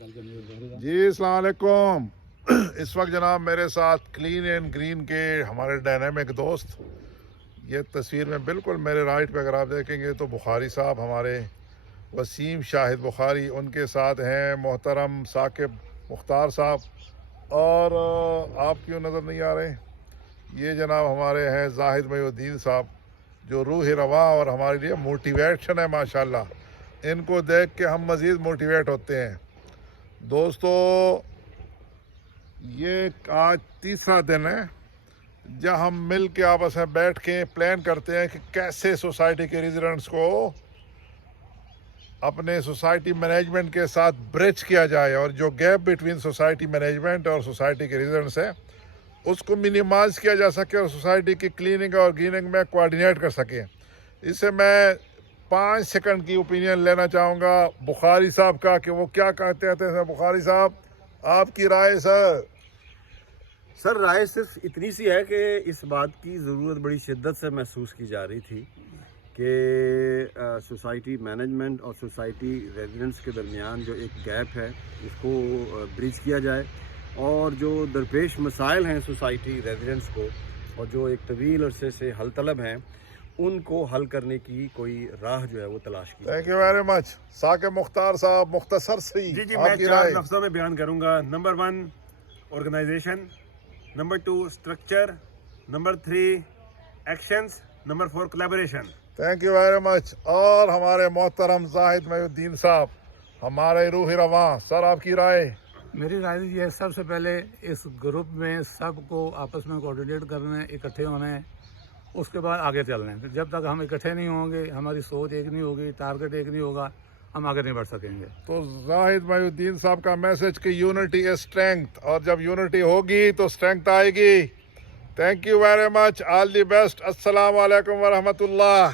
جی السلام علیکم. اس وقت جناب میرے ساتھ کلین اینڈ گرین کے ہمارے ڈائنامک دوست، یہ تصویر میں بالکل میرے رائٹ پہ اگر آپ دیکھیں گے تو بخاری صاحب، ہمارے وسیم شاہد بخاری، ان کے ساتھ ہیں محترم ثاقب مختار صاحب، اور آپ کیوں نظر نہیں آ رہے؟ یہ جناب ہمارے ہیں زاہد محی الدین صاحب، جو روح رواں اور ہمارے لیے موٹیویشن ہے. ماشاءاللہ ان کو دیکھ کے ہم مزید موٹیویٹ ہوتے ہیں. دوستو، یہ آج تیسرا دن ہے جب ہم مل کے آپس میں بیٹھ کے پلان کرتے ہیں کہ کیسے سوسائٹی کے ریزیڈنٹس کو اپنے سوسائٹی مینجمنٹ کے ساتھ برج کیا جائے، اور جو گیپ بٹوین سوسائٹی مینجمنٹ اور سوسائٹی کے ریزیڈنٹس ہے اس کو منیمائز کیا جا سکے اور سوسائٹی کی کلیننگ اور گریننگ میں کوآرڈینیٹ کر سکیں. اس سے میں 5 سیکنڈ کی اوپینین لینا چاہوں گا بخاری صاحب کا کہ وہ کیا کہتے ہیں. بخاری صاحب، آپ کی رائے سر رائے صرف اتنی سی ہے کہ اس بات کی ضرورت بڑی شدت سے محسوس کی جا رہی تھی کہ سوسائٹی مینجمنٹ اور سوسائٹی ریزیڈنٹس کے درمیان جو ایک گیپ ہے اس کو برج کیا جائے، اور جو درپیش مسائل ہیں سوسائٹی ریزیڈنٹس کو اور جو ایک طویل عرصے سے حل طلب ہیں ان کو حل کرنے کی کوئی راہ جو ہے وہ تلاش کی. Thank you very much. Saqib Mukhtar صاحب، مختصر سی جی آپ میں کی 4 رائے. لفظوں میں بیان کروں گا. نمبر 1 آرگنائزیشن، نمبر 2 اسٹرکچر، نمبر 3 ایکشنز، نمبر 4 collaboration. Thank you very much. اور ہمارے محترم زاہد محی الدین صاحب، ہمارے روح رواں، سر آپ کی رائے. میری رائے یہ ہے، سب سے پہلے اس گروپ میں سب کو آپس میں کوآرڈینیٹ کرنا ہے، اکٹھے ہونا ہے، اس کے بعد آگے چلنا ہے. جب تک ہم اکٹھے نہیں ہوں گے، ہماری سوچ ایک نہیں ہوگی، ٹارگیٹ ایک نہیں ہوگا، ہم آگے نہیں بڑھ سکیں گے. تو زاہد محی الدین صاحب کا میسج کہ یونٹی از اسٹرینتھ، اور جب یونٹی ہوگی تو اسٹرینتھ آئے گی. Thank you very much. All the best. السلام علیکم ورحمۃ اللہ.